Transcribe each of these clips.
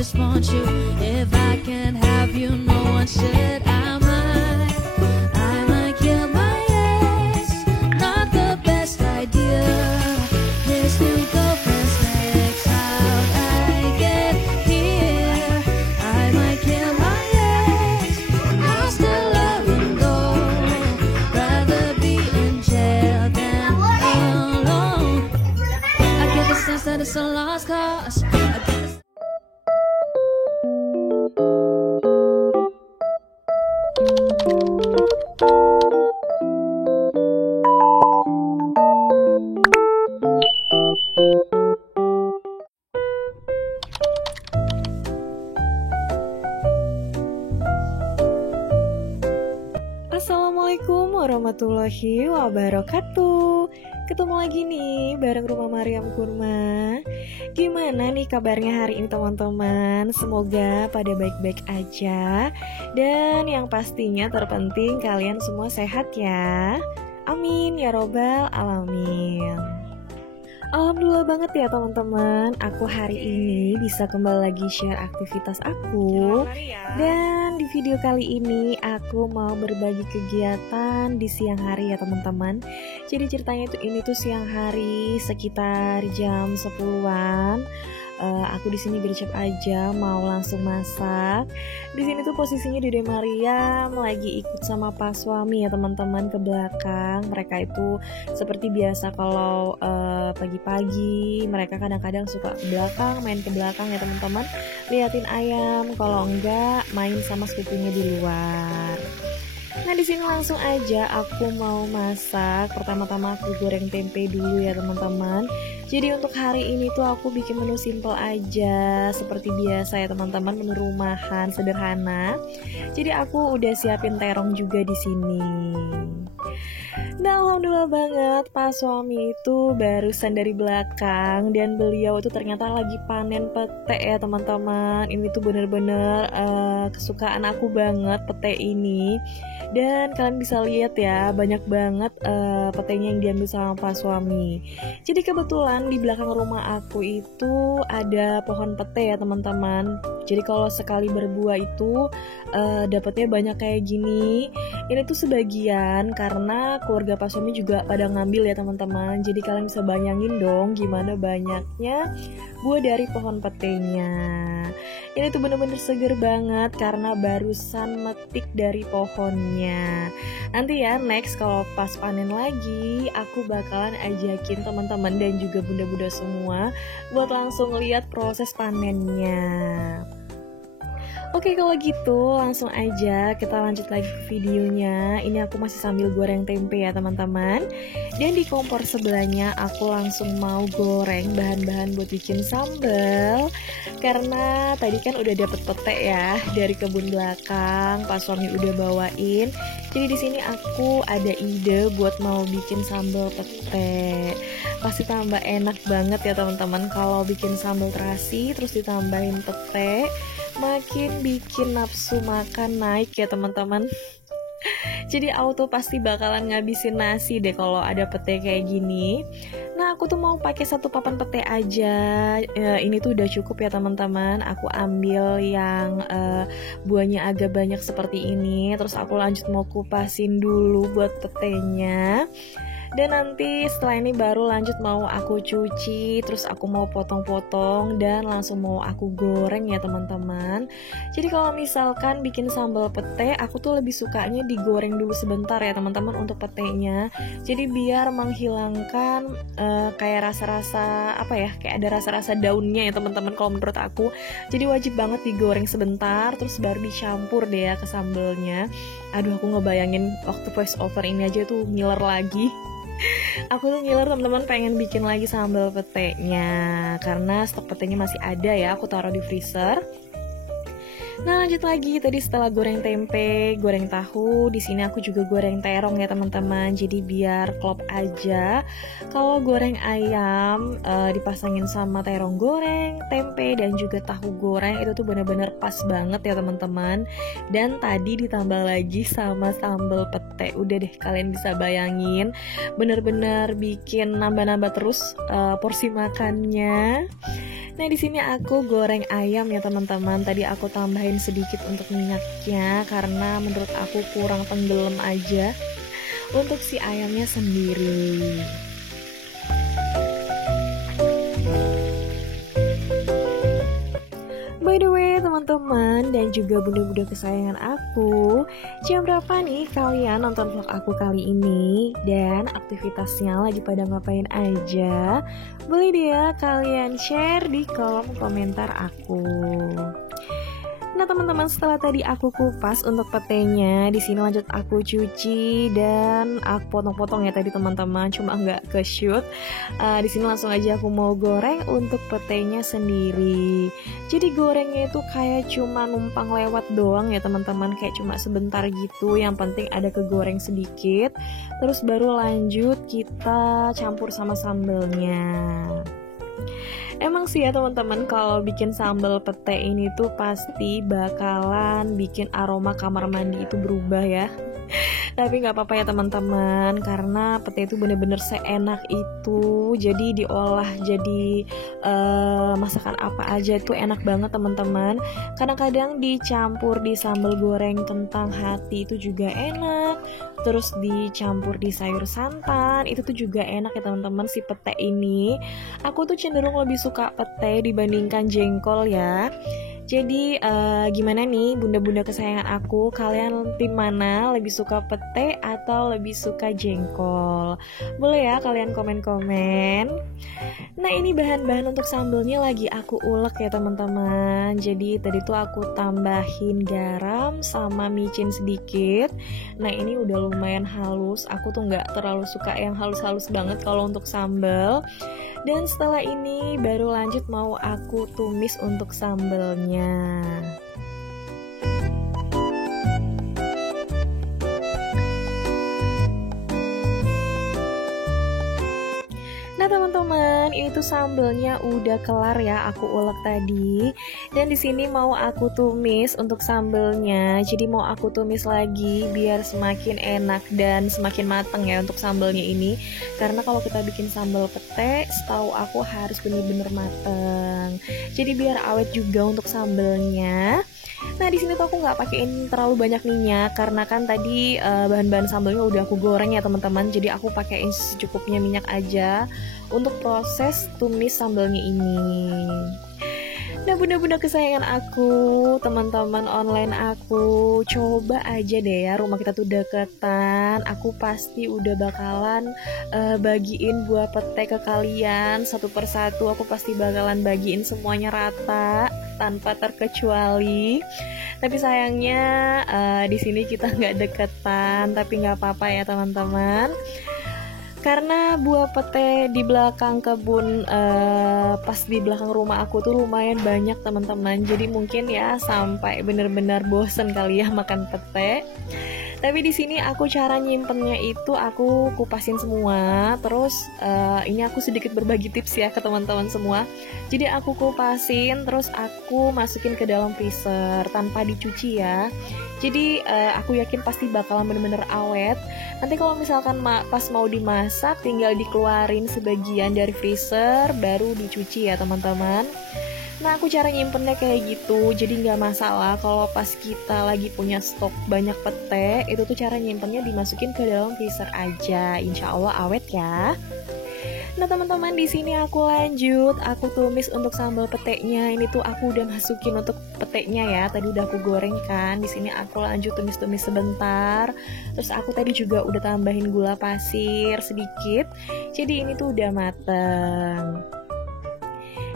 just want you. If I can't have you, no one should. I might kill my ex. Not the best idea. This new girlfriend sneaks out. I get here. I might kill my ex. I'll still love and go. Rather be in jail than alone. I get the sense that it's a lost cause. Assalamualaikum warahmatullahi wabarakatuh. Ketemu lagi nih bareng Rumah Mariam Kurma. Gimana nih kabarnya hari ini teman-teman? Semoga pada baik-baik aja. Dan yang pastinya terpenting kalian semua sehat ya. Amin ya robbal alamin. Alhamdulillah banget ya teman-teman, aku hari ini bisa kembali lagi share aktivitas aku. Dan di video kali ini aku mau berbagi kegiatan di siang hari ya teman-teman. Jadi ceritanya ini tuh siang hari sekitar jam 10-an. Aku di sini gercep aja mau langsung masak. Di sini tuh posisinya Dede Mariam lagi ikut sama Pak Suami ya teman-teman ke belakang. Mereka itu seperti biasa kalau pagi-pagi mereka kadang-kadang suka ke belakang, main ke belakang ya teman-teman, liatin ayam. Kalau enggak main sama sepupunya di luar. Nah di sini langsung aja aku mau masak. Pertama-tama aku goreng tempe dulu ya teman-teman. Jadi untuk hari ini tuh aku bikin menu simple aja, seperti biasa ya teman-teman, menu rumahan sederhana. Jadi aku udah siapin terong juga di sini. Nah alhamdulillah banget Pak Suami itu barusan dari belakang dan beliau itu ternyata lagi panen pete ya teman-teman. Ini tuh bener-bener kesukaan aku banget pete ini. Dan kalian bisa lihat ya banyak banget petenya yang diambil sama Pak Suami. Jadi kebetulan di belakang rumah aku itu ada pohon pete ya teman-teman. Jadi kalau sekali berbuah itu dapatnya banyak kayak gini. Ini tuh sebagian karena keluarga Pak Suami juga pada ngambil ya teman-teman. Jadi kalian bisa bayangin dong gimana banyaknya buah dari pohon petenya. Ini tuh bener-bener seger banget karena barusan metik dari pohonnya. Nanti ya next kalau pas panen lagi aku bakalan ajakin teman-teman dan juga bunda-bunda semua buat langsung lihat proses panennya. Oke kalau gitu langsung aja kita lanjut lagi ke videonya. Ini aku masih sambil goreng tempe ya teman-teman. Dan di kompor sebelahnya aku langsung mau goreng bahan-bahan buat bikin sambal. Karena tadi kan udah dapet pete ya dari kebun belakang, Pak Suami udah bawain. Jadi di sini aku ada ide buat mau bikin sambal pete. Pasti tambah enak banget ya teman-teman kalau bikin sambal terasi terus ditambahin pete. Makin bikin nafsu makan naik ya teman-teman. Jadi auto pasti bakalan ngabisin nasi deh kalau ada pete kayak gini. Nah aku tuh mau pakai satu papan pete aja. Ini tuh udah cukup ya teman-teman. Aku ambil yang buahnya agak banyak seperti ini. Terus aku lanjut mau kupasin dulu buat petenya. Dan nanti setelah ini baru lanjut mau aku cuci, terus aku mau potong-potong dan langsung mau aku goreng ya teman-teman. Jadi kalau misalkan bikin sambal pete, aku tuh lebih sukanya digoreng dulu sebentar ya teman-teman untuk petenya. Jadi biar menghilangkan kayak rasa-rasa apa ya, kayak ada rasa-rasa daunnya ya teman-teman kalau menurut aku. Jadi wajib banget digoreng sebentar, terus baru dicampur deh ya ke sambalnya. Aduh aku ngebayangin waktu voice over ini aja tuh ngiler lagi. Aku tuh ngiler teman-teman pengen bikin lagi sambal petenya karena stok petenya masih ada ya, aku taruh di freezer. Nah lanjut lagi, tadi setelah goreng tempe, goreng tahu, di sini aku juga goreng terong ya teman-teman. Jadi biar klop aja. Kalau goreng ayam dipasangin sama terong goreng, tempe dan juga tahu goreng itu tuh benar-benar pas banget ya teman-teman. Dan tadi ditambah lagi sama sambal pete. Udah deh kalian bisa bayangin, benar-benar bikin nambah-nambah terus porsi makannya. Nah, di sini aku goreng ayam ya teman-teman. Tadi aku tambahin sedikit untuk minyaknya karena menurut aku kurang tenggelam aja untuk si ayamnya sendiri. By the way teman-teman dan juga bunda-bunda kesayangan aku, jam berapa nih kalian nonton vlog aku kali ini? Dan aktivitasnya lagi pada ngapain aja? Boleh deh ya kalian share di kolom komentar aku. Nah teman-teman, setelah tadi aku kupas untuk petenya, di sini lanjut aku cuci dan aku potong-potong ya tadi teman-teman, cuma nggak ke shoot. Di sini langsung aja aku mau goreng untuk petenya sendiri. Jadi gorengnya itu kayak cuma numpang lewat doang ya teman-teman, kayak cuma sebentar gitu. Yang penting ada kegoreng sedikit, terus baru lanjut kita campur sama sambelnya. Emang sih ya teman-teman, kalau bikin sambal pete ini tuh pasti bakalan bikin aroma kamar mandi itu berubah ya. Tapi nggak apa-apa ya teman-teman, karena pete itu bener-bener seenak itu. Jadi diolah jadi masakan apa aja itu enak banget teman-teman. Kadang-kadang dicampur di sambal goreng kentang hati itu juga enak. Terus dicampur di sayur santan itu tuh juga enak ya teman-teman. Si pete ini aku tuh cenderung lebih suka pete dibandingkan jengkol ya. Jadi gimana nih bunda-bunda kesayangan aku, kalian tim mana, lebih suka pete atau lebih suka jengkol? Boleh ya kalian komen-komen. Nah ini bahan-bahan untuk sambelnya lagi aku ulek ya teman-teman. Jadi tadi tuh aku tambahin garam sama micin sedikit. Nah ini udah lumayan halus, aku tuh nggak terlalu suka yang halus-halus banget kalau untuk sambel. Dan setelah ini baru lanjut mau aku tumis untuk sambelnya. Nah teman-teman, ini tuh sambelnya udah kelar ya, aku ulek tadi. Dan di sini mau aku tumis untuk sambelnya. Jadi mau aku tumis lagi biar semakin enak dan semakin mateng ya untuk sambelnya ini. Karena kalau kita bikin sambal pete, setahu aku harus bener-bener mateng. Jadi biar awet juga untuk sambelnya. Nah di sini tuh aku nggak pakein terlalu banyak minyak karena kan tadi bahan-bahan sambelnya udah aku goreng ya teman-teman. Jadi aku pakein secukupnya minyak aja untuk proses tumis sambelnya ini. Nah bunda-bunda kesayangan aku, teman-teman online aku, coba aja deh ya, rumah kita tuh deketan. Aku pasti udah bakalan bagiin buah pete ke kalian satu persatu. Aku pasti bakalan bagiin semuanya rata tanpa terkecuali. Tapi sayangnya di sini kita nggak deketan, tapi nggak apa-apa ya teman-teman. Karena buah pete di belakang kebun pas di belakang rumah aku tuh lumayan banyak teman-teman. Jadi mungkin ya sampai bener-bener bosen kali ya makan pete. Tapi di sini aku cara nyimpennya itu aku kupasin semua. Terus ini aku sedikit berbagi tips ya ke teman-teman semua. Jadi aku kupasin terus aku masukin ke dalam freezer tanpa dicuci ya. Jadi aku yakin pasti bakalan bener-bener awet. Nanti kalau misalkan pas mau dimasak tinggal dikeluarin sebagian dari freezer baru dicuci ya teman-teman. Nah aku cara nyimpennya kayak gitu, jadi nggak masalah kalau pas kita lagi punya stok banyak pete, itu tuh cara nyimpennya dimasukin ke dalam freezer aja, insya Allah awet ya. Nah teman-teman di sini aku lanjut, aku tumis untuk sambal petenya. Ini tuh aku udah masukin untuk petenya ya, tadi udah aku goreng kan. Di sini aku lanjut tumis-tumis sebentar. Terus aku tadi juga udah tambahin gula pasir sedikit, jadi ini tuh udah mateng.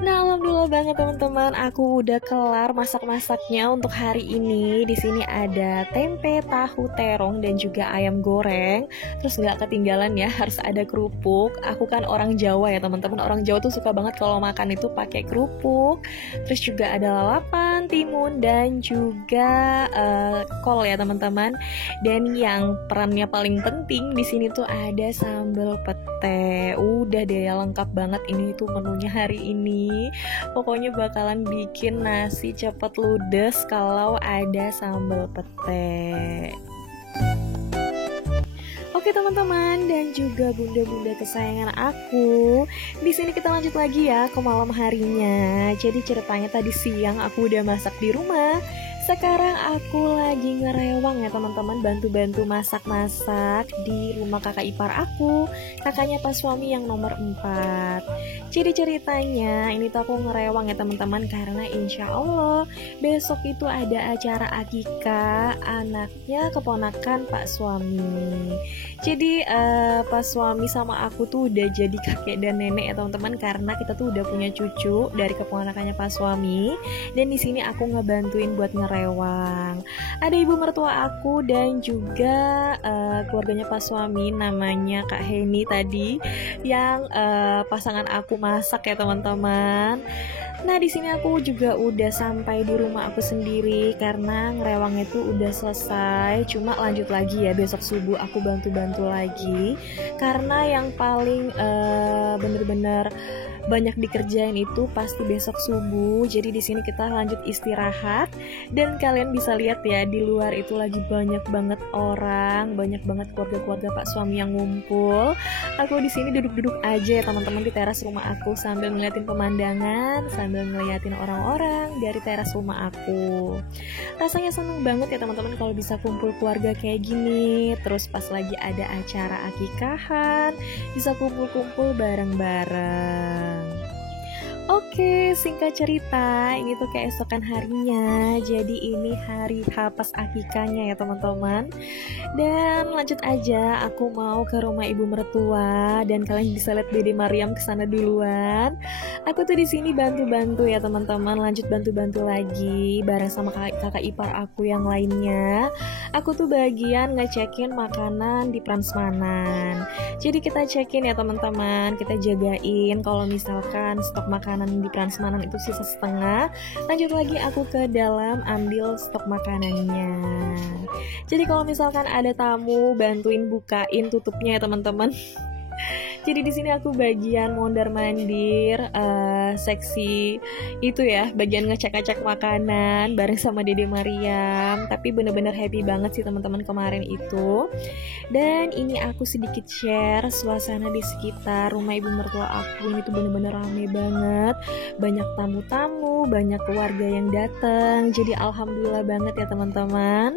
Nah, alhamdulillah banget teman-teman, aku udah kelar masak-masaknya untuk hari ini. Di sini ada tempe, tahu, terong, dan juga ayam goreng. Terus nggak ketinggalan ya, harus ada kerupuk. Aku kan orang Jawa ya teman-teman. Orang Jawa tuh suka banget kalau makan itu pakai kerupuk. Terus juga ada lalapan, timun, dan juga kol ya teman-teman. Dan yang perannya paling penting di sini tuh ada sambal pete. Udah deh ya, lengkap banget ini tuh menunya hari ini. Pokoknya bakalan bikin nasi cepet ludes kalau ada sambal pete. Oke Oke teman-teman dan juga bunda-bunda kesayangan aku, di sini kita lanjut lagi ya ke malam harinya. Jadi ceritanya tadi siang aku udah masak di rumah. Sekarang aku lagi ngerewang ya teman-teman, bantu-bantu masak-masak di rumah kakak ipar aku, kakaknya pas suami yang nomor 4. Jadi ceritanya ini tuh aku ngerewang ya teman-teman, karena insya Allah besok itu ada acara akikah anaknya keponakan pak suami. Jadi pas suami sama aku tuh udah jadi kakek dan nenek ya teman-teman, karena kita tuh udah punya cucu dari keponakannya pak suami. Dan di sini aku ngebantuin buat ngerewang. Ada ibu mertua aku dan juga keluarganya pas suami, namanya Kak Heni tadi, yang pasangan aku masak ya teman-teman. Nah di sini aku juga udah sampai di rumah aku sendiri karena ngerewangnya tuh udah selesai. Cuma lanjut lagi ya besok subuh aku bantu-bantu lagi, karena yang paling bener-bener banyak dikerjain itu pasti besok subuh. Jadi di sini kita lanjut istirahat dan kalian bisa lihat ya di luar itu lagi banyak banget orang, banyak banget keluarga-keluarga pak suami yang ngumpul. Aku di sini duduk-duduk aja ya teman-teman di teras rumah aku sambil ngeliatin pemandangan, sambil ngeliatin orang-orang dari teras rumah aku. Rasanya seneng banget ya teman-teman kalau bisa kumpul keluarga kayak gini. Terus pas lagi ada acara akikahan bisa kumpul-kumpul bareng-bareng. Oke, singkat cerita, ini tuh keesokan harinya. Jadi ini hari H pas akikahnya ya teman-teman. Dan lanjut aja, aku mau ke rumah ibu mertua dan kalian bisa lihat Dede Mariam kesana duluan. Aku tuh di sini bantu-bantu ya teman-teman, lanjut bantu-bantu lagi bareng sama kakak ipar aku yang lainnya. Aku tuh bagian ngecekin makanan di Prasmanan. Jadi kita cekin ya teman-teman, kita jagain kalau misalkan stok makanan di Prasmanan itu sisa setengah, lanjut lagi aku ke dalam ambil stok makanannya. Jadi kalau misalkan ada tamu bantuin bukain tutupnya ya teman-teman. Jadi di sini aku bagian mondar-mandir seksi itu ya, bagian ngecek-ngecek makanan bareng sama Dede Mariam. Tapi bener-bener happy banget sih teman-teman kemarin itu. Dan ini aku sedikit share suasana di sekitar rumah ibu mertua aku. Ini tuh bener-bener rame banget, banyak tamu-tamu, banyak keluarga yang datang. Jadi alhamdulillah banget ya teman-teman.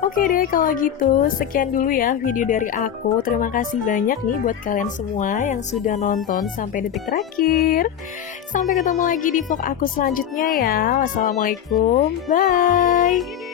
Oke deh kalau gitu, sekian dulu ya video dari aku. Terima kasih banyak nih buat kalian semua yang sudah nonton sampai detik terakhir. Sampai ketemu lagi di vlog aku selanjutnya ya. Wassalamualaikum, bye.